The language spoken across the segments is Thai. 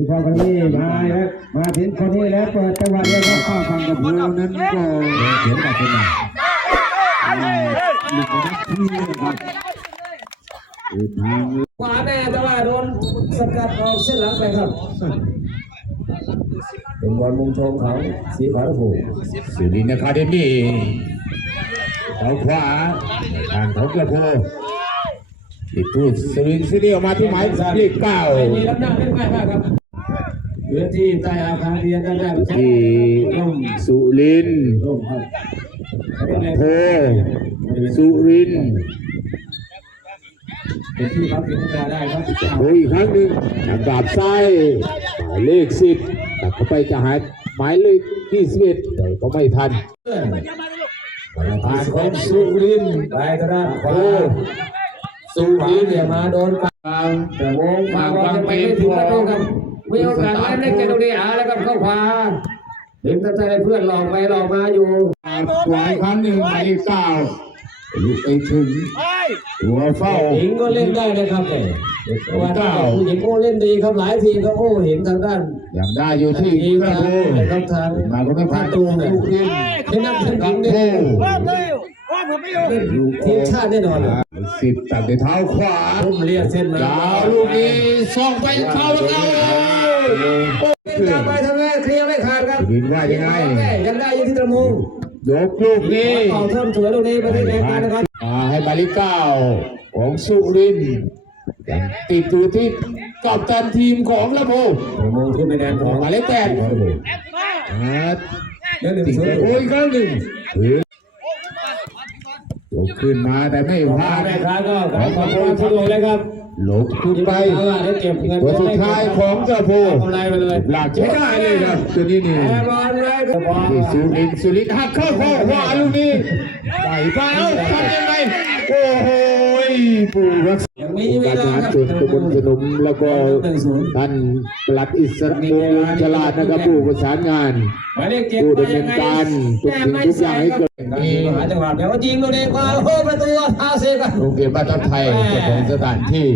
มีพอคนนี้มาแล้วมาถึงคนนี้แล้วเปิดจังหวะเดียวก็ข้าฟังกับเพูนั้นก็เขียนกับเป็นหนักลูกนักที่นะครับทางขวาแน่แต่ว่าโดนสกัดออกเส้นหลังไปครับเป็นบอลมุมชมของสีขาวผูสุรินทร์อะคาเดมี่เขาขวาทางเขากระโพอีกทูตสุรินทร์ซีเรียลมาที่หมายเลขเก้าม่มีรับหน้าเล่นง่ายมากครับ พื้นที่ใต้อาคารเรียนด้านแรกที่สุรินทร์ร่มครับโพสุรินทร์เป็นที่พักพิงตาได้ครับโพอีกครั้งหนึ่งทางดาบซ้ายหมายเลขสิบตัดเข้าไปจะหายหมายเลขที่สิบเอ็ดแต่ก็ไม่ทันผ่านของสุรินทร์ไปกระดานขวาสุรินทร์เนี่ยมาโดนกลางแต่วงวางวางไปไม่ถึงประตูครับ มีโอกาสไล่เล่นกันตรงนี้หาแล้วครับเข้าขวาเห็นตั้งแต่เพื่อนหลอกไปหลอกมาอยู่หลายครั้งหนึ่งหมายเลขเก้าลุกไปถึงหัวเฝ้าหญิงก็เล่นได้นะครับเนี่ยว่าผู้หญิงก็เล่นดีครับหลายทีมก็โอ้เห็นทางด้านอย่างได้อยู่ที่ทีมกระทางโพครับทางมาก็ไม่ผ่านตูมเนี่ยที่นักทีมหญิงเนี่ยทีมชาติแน่นอนสิบตัดด้วยเท้าขวาทุ่มเรียกเส้นมายาวลูกนี้ส่องไปเข้าแล้วเอา เป็นการไปทางแรกเคลียร์ไม่ขาดครับวินว่ายังไงยังได้อยู่ที่ตะมุงยกลูกนี้ต่อเทิมสวยตรงนี้ไปที่แรงงานนะครับมาให้บาลิเก้าของสุรินทร์ยังติดอยู่ที่กับตันทีมของละโพตะมุงขึ้นไปแดนขขอองงหมายเลขแปดอ่าเรื่องหนึ่งติดศูนไปย์โอ้ยครั้งหนึ่งถือยกขึ้นมาแต่ไม่พลาดแม่ค้าก็ขอขอบคุณทุกคนเลยครับ หลบขึ้นไปได้เก็บเงินตัวสุดท้ายของเจ้าโพกำไรไปเลยหลักใช้ได้เลยครับตัวนี้นี่แอร์บอลเลยครับที่สุรินทร์สุรินทร์หักเข้าข้อขวาลูกนี้ไปเปล่าทำยังไงโอ้โหปู่รักษายัง มีเวการลางานครับจนตะบนขนมแล้วก็หนึ่งศูนย์ท่านปลัดอิสระวงศ์ฉลาดนะครับผู้ประสานงานหมายเลขเจ็ดผู้ดำเนินการทุกสิ่งทุกอย่างให้เกิดมีมีหาจังหวะเดี๋ยวยิงตัวเองมาโอ้โหประตูเท้าเซฟกันโรงเรียนบ้านทับไทยเจ้าของสถานที่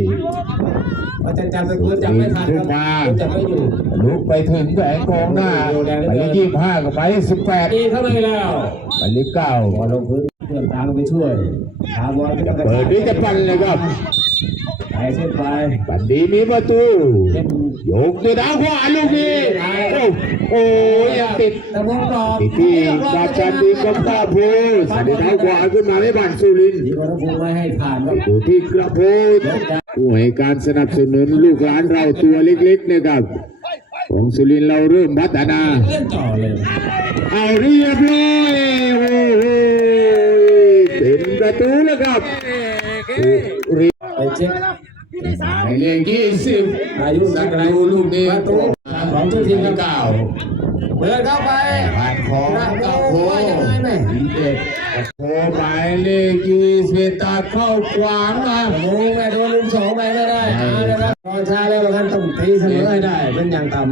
ว่าจะจำสกุลจำไม่ทันครับจำไม่อยู่ลุกไปถึงแหวนกองหน้าไปเลขยี่ห้ากับไปเลขสิบแปดตีเข้าไปแล้วไปเลขเก้าบอลลงพื้นเพื่อนตามไปช่วยหาบอลเปิดนี้จะปั่นเลยครับ ไปเส้นไปปันดีมีประตูโยกด้วดาวขวาลูกนี้โอ้โอ้ยังติดตะมงกรอบติดที่ดาบจันดีกับตาพูสันนิษฐาขวาขึ้นมาไม่บันสุรินทร์ที่เขาพูไม่ให้ผ่านครับอยู่ที่กระพดผู้ให้การสนับสนุนลูกหลานเราตัวเล็กๆนะครับของสุรินเราเริ่มพัฒนาเล่นต่อเอาเรียบร้อยโอ้โหเป็นประตูแล้วครับสุรินทร์ไป เช็คหมายเลขยี่สิบอายุสัสักกไรดูลูกนี้ประตูของทุกทีมครับเก้าเดินเข้าไปผ่านของนะกระโอ้โพว่ายังไงแม่ดีเด็ดกระโพหมายเลขยี่สิบตัดเข้าขวางมาโอ้แม่โดนลุมสองไปไม่ได้เอาเลยครับรอช้าแล้วกันต้องตีเสมอให้ได้เป็นอย่างต่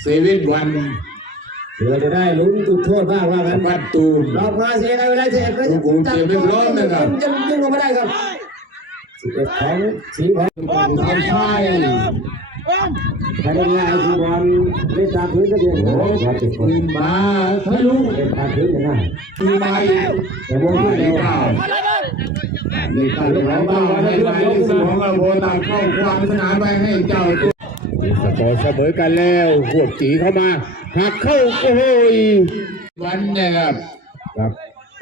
เซเว่นวันำเพื่อจะได้ลุ้นจุดโทษบ้างว่ากันวัดตูมรอบมาเสียอะไรไม่ได้เสียไปลูกโป่งเตรียมเรียบร้อยนะครับจะยิงลงไม่ได้ครับ สิบเอ็ดของสีของทำใช่ใครได้ง่ายคือบอลเล่นตามพื้นก็เดียวโอ้โอ้ยติดคนมาทะลุเล่นตามพื้นอย่างนั้นมีมาอีกแต่บอลหขึ้มานยเลเร็ขวเก้าเลขเก้าเลขเก้าให้หมายเลขสิบของกระโพตัดเข้าขวางสนามไปให้เจ้าตัวสกอร์เสมอกันแล้วพวกจีเข้ามาหักเข้าโอ้ยวันเนี่ยครับกับ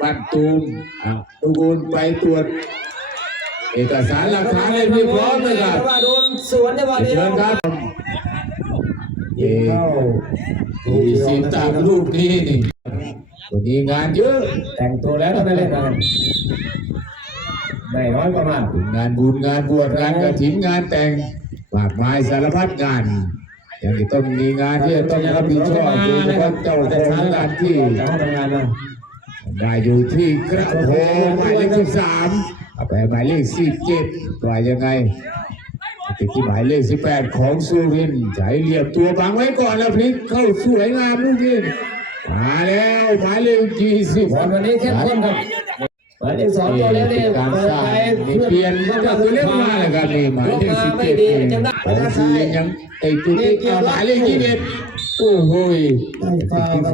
บัตรตูมอะทุกคนไปตรวจ เอกสารหลักฐานอะไรเรียบร้อยเลยครับว่าโดนสวนในวันนี้เชิญครับเอเข้าที่สิบตามลูกนี้นี่วันนี้งานเยอะแต่งตัวแล้วต้องได้เล่นกันไม่น้อยกว่ามากงานบุญงานบวชงานกระถิ่นงานแต่งมากมายสารพัดงานยังจะต้องมีงานที่จะต้องรับผิดชอบโดยเฉพาะเจ้าของงานที่จะให้ทำงานมาได้อยู่ที่กระโพหมายเลขสิบสาม เอาไปหมายเลขสิบเจ็ดว่ายังไงติดที่หมายเลขสิบแปดของสุรินทร์ใจเหลี่ยมตัวบังไว้ก่อนแล้วพลิกเข้าสวยงามลูกนี้มาแล้วหมายเลขยี่สิบบอลวันนี้เข้มข้นครับไปหมายเลขสองตัวแล้วเนี่ยการสร้างนี่เปลี่ยนจากตัวเล็กมาเลยครับนี่หมายเลขสิบเจ็ดดีจำได้ของสุรินยังไอ้ตัวเอาหมายเลขยี่สิบโอ้โห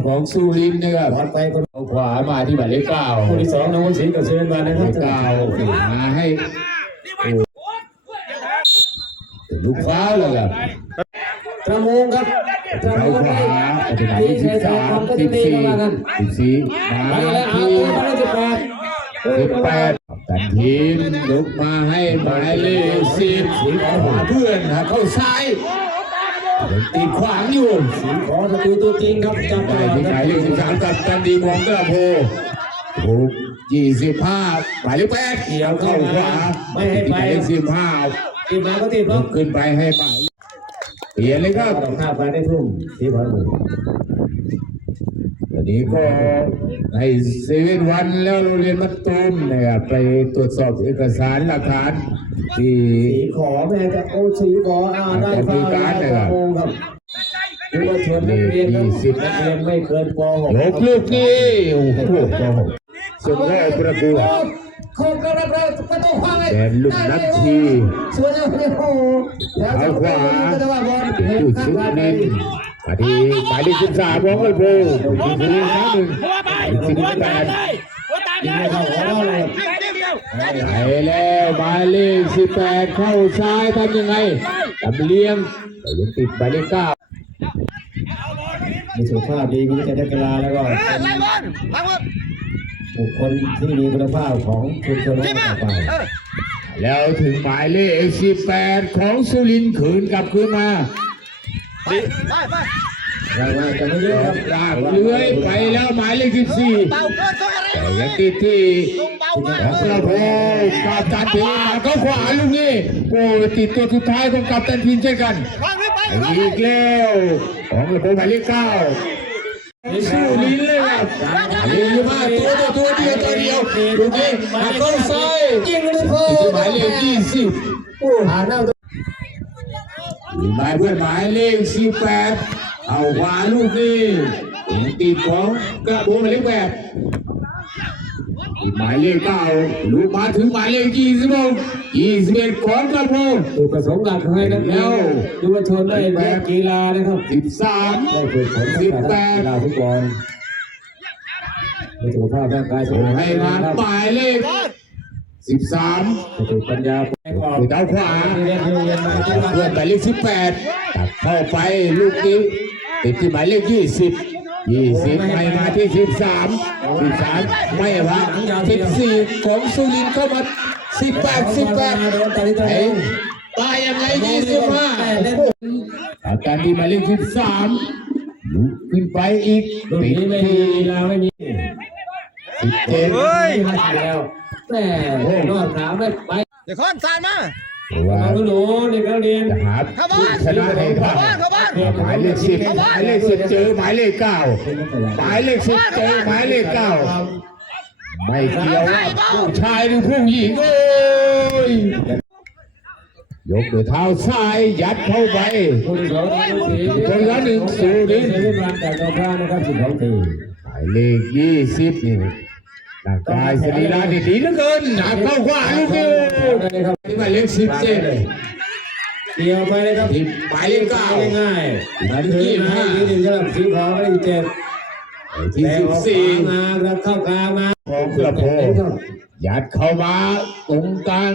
ของสุรินทร์นะครับไป เอาขวามาที่หมายเลขเก้าคนที่สองน้องศรีกับเชิญมานะหคมารัยบเลขเก้ามาให้โอ้ลูกฟ้าวเลยครับประมงครับประเอามงขวาได้เอาเป็นหมายเลขสิบสามสิบสี่สิบสี่มามาแล้วเอาที่ตัวมาแล้วสิบแปดสิบแปดกันทีมยกมาให้หมายเลขสิบขวาเพื่อนหาเข้าซ้าย ตีขวางอยู่ขอประตูตัวจริงครับจับไปที่หมายเลขสิบสามกับกันดีของกระโพถูกยี่สิบห้าหมายเลขแปดเกี่ยวเข้าขวาไม่ให้ที่ไปหมายเลขสิบห้าติดมาก็ติดยเนาะกขึ้นไปให้ไปเปลี่ยนเลยครับเราข้าไปได้ทุ่มที่พันหนึ่ง วันนี้ก็ให้เซเว่นวันแล้วโรงเรียนมัตตุมนะครับไปตรวจสอบเอกสารหลักฐานที่สีขอแม่จะโอ้สีขออ่าได้ฟ้าได้ประมงครับดูว่าชวนนักเรียนครับนักเรียนไม่เกินป .6 ยกลูกนี้โอ้โหส่งเข้าประกวดโคกระดับประตูขวาไว้แดนลูกนัดทีสวนยังไม่โอ้แล้วเอาจะขวาจะว่าบอลจุดสุดนิน มาทีหมายเลขสิบสามของกระโพยิงไปอีกครั้งหนึ่งสิบแปดยิงไม่เข้าของเราเลยไปแล้วหมายเลขสิบแปดเข้าซ้ายทำยังไงลำเลียงแต่ยังติดหมายเลขเก้ามีสุขภาพดีมีวิจัยกีฬาแล้วก็เป็นบุคคลที่มีคุณภาพของชุมชนนั้นต่อไปแล้วถึงหมายเลขสิบแปดของสุรินทร์ขืนกลับคืนมา รายงานจะไม่เยอะครับลากเลื้อยไปแล้วหมายเลขสิบสี่แต่ยังติดที่ของกระโพกาบตันทีมาก็ขวาลูกนี้โอ้ติดตัวสุดท้ายของกัปตันทีมเช่นกันอีกแล้วของกระโพหมายเลขเก้าสู้ลิ้นเลยครับลิ้นมาตัวตัวตัวเดียวตัวเดียวลูกนี้มาเข้าซ้ายยิงเลยพอหมายเลขยี่สิบโอ้หาหน้า หมายเพื่อนหมายเลขสิบแปดเอาขวาลูกนี้ติดของกระโปรงหมายเลขแปดหมายเลขเก้าลูกมาถึงหมายเลขยี่สิบหกยี่สิบเอ็ดของกระโปรงถูกประสงค์หลักให้นักเรียนยุวชนได้เรียนกีฬานะครับสิบสามได้ฝึกฝนทักษะด้านกีฬาฟุตบอลมีสุขภาพร่างกายสมบูรณ์ให้งานหมายเลขสิบสามสติปัญญา แปลงออกเท้าขวาเพื่อนหมายเลขสิบแปดตัดเข้าไปลูกนี้ติดที่หมายเลขยี่สิบยี่สิบไม่มาที่สิบสามสิบสามไม่ว่าสิบสี่ของสุรินทร์เข้ามาสิบแปดสิบแปดโดนตัดที่ตัวเอเอ้งตายยังไงยี่สิบห้าอาการที่หมายเลขสิบสามลุกขึ้นไปอีกติดที่ไม่มีสิบเจ็ดแล้วแม่รอดขามไม่ไป เดี๋ยวคอนสานมาว่าเอาหนูนี่เขาเรียน จะหาชนะให้ได้เข้าบ้านหมายเลขสิบหมายเลขสิบเจอหมายเลขเก้าหมายเลขสิบเจอหมายเลขเก้าไม่เกี่ยวว่าผู้ชายหรือผู้หญิงโอ้ยยกด้วยเท้าซ้ายยัดเข้าไปคนที่สองคนละหนึ่งสูดิเซเว่นรันจากกองพระนะครับสิบสองทีหมายเลขยี่สิบนี่ร่าง กายสรีระดีดีเหลือเกินหนักเข้าขวาลูกเดียวได้เลยครับนี่หมายเลขสิบเจ็ดเกี่ยวไปเลยครับที่หมายเลขเก้าง่ายๆอันนี้ให้ยืนหนึ่งสำหรับสีขาวไม่ได้เจ็บที่แต่สิอบอกสี่มาครับเข้ากลางมาของกระโพยัดเข้ามาตรงกลาง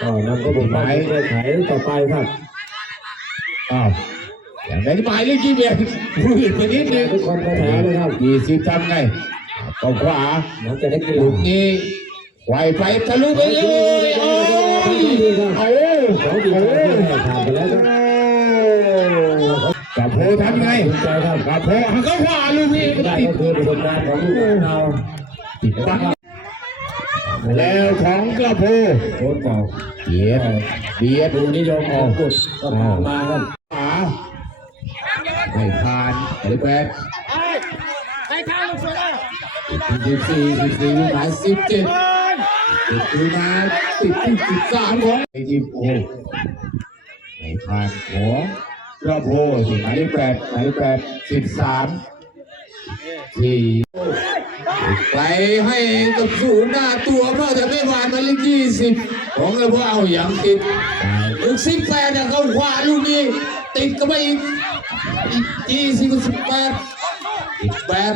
ก็นำก็บอกไปแก้ไขต่อไปครับอ้าวอย่างไรหมายเลขยี่สิบเอ็ดพูดไปนิดนึงทุกคนก็ถามเลยครับยี่สิบทำไง ตรงขวาหลังจากได้กีฬาลูกนี้ไหวไปทะลุไปเลยโอ้ยเอาเขาดีใจที่ให้ผ่านไปแล้วครับกับโพทำไงดีใจครับกับโพหักข้าขวาลูกนี้ได้ติดก็คือประสบการณ์ของลูกเราติดปักแล้วของกระโพโค้ชบอกเบียดเบียดดูนิยมออกกฎก็ผ่านมาครับขวาไม่ผ่านหมายเลขแปด ใครข้างลูกสวยอะ สิบสี่สิบสี่ลูกหมายสิบเจ็ดติดคือมาติดที่สิบสามของไอ้ยิบโอ้ไม่ผ่านของกระโพที่หมายเลขแปดหมายเลขแปดสิบสามสี่ไปให้กับศูนย์หน้าตัวเพราะจะไม่ผ่านมาเลขยี่สิบของเราพเอาอย่างติดลูกสิบแปดเข้าขวาลูกนี้ติดก็ไปอีกอีกยี่สิบสิบแปดสิบแปด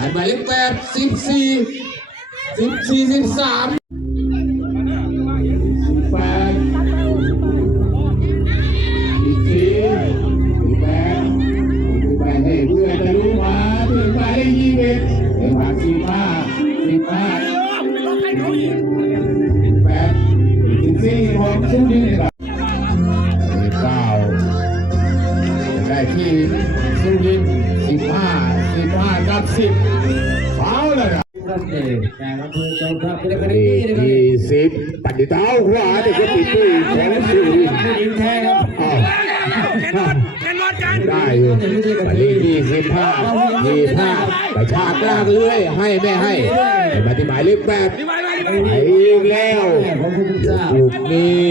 หมายเลขแปดสิบสี่สิบสี่สิบสาม นคดีนี่ยี่สิบปัดดิเท้าขวาเด็กก็ติดตู้ของสุรินผู้หญิงแท้ครับได้อยู่ปัดนี้ที่สิบห้ายี่ห้ากระชากลากเลื่อยให้ไม่ให้มาที่หมายเลขแปดไปอีกแล้วลูกนี้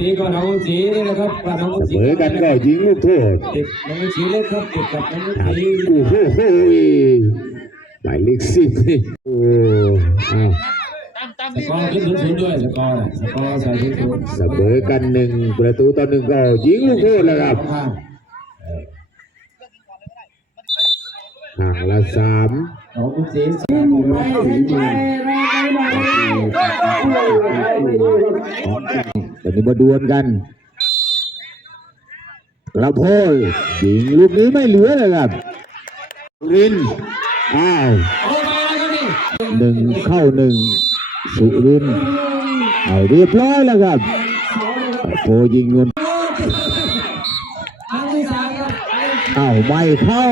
นี่ก็น้องสีนี่นะครับน้องสีเหมือนกันก็ยิงลูกโทษน้องสีเล็กครับติดกับน้องสีโอ้โหหมายเลขสิบ สกอร์ขึ้นถึงศูนย์ด้วยสกอร์น่ะสกอร์ใส่ถึงศูนย์เสมอกันหนึ่งประตูต่อหนึ่งก็ยิงลูกโทษแล้วครับข้างห่างละสามน้องคุณสีขึ้นไปขึ้นไปตอนนี้มาดวลกันกระโพยยิงลูกนี้ไม่เหลือเลยครับรินทร์อ้าวหนึ่งเข้าหนึ่ง สุรินทร์เอาเรียบร้อยแล้วครับโพยิงเงินครั้งที่สามครับอ้าวไม่เข้า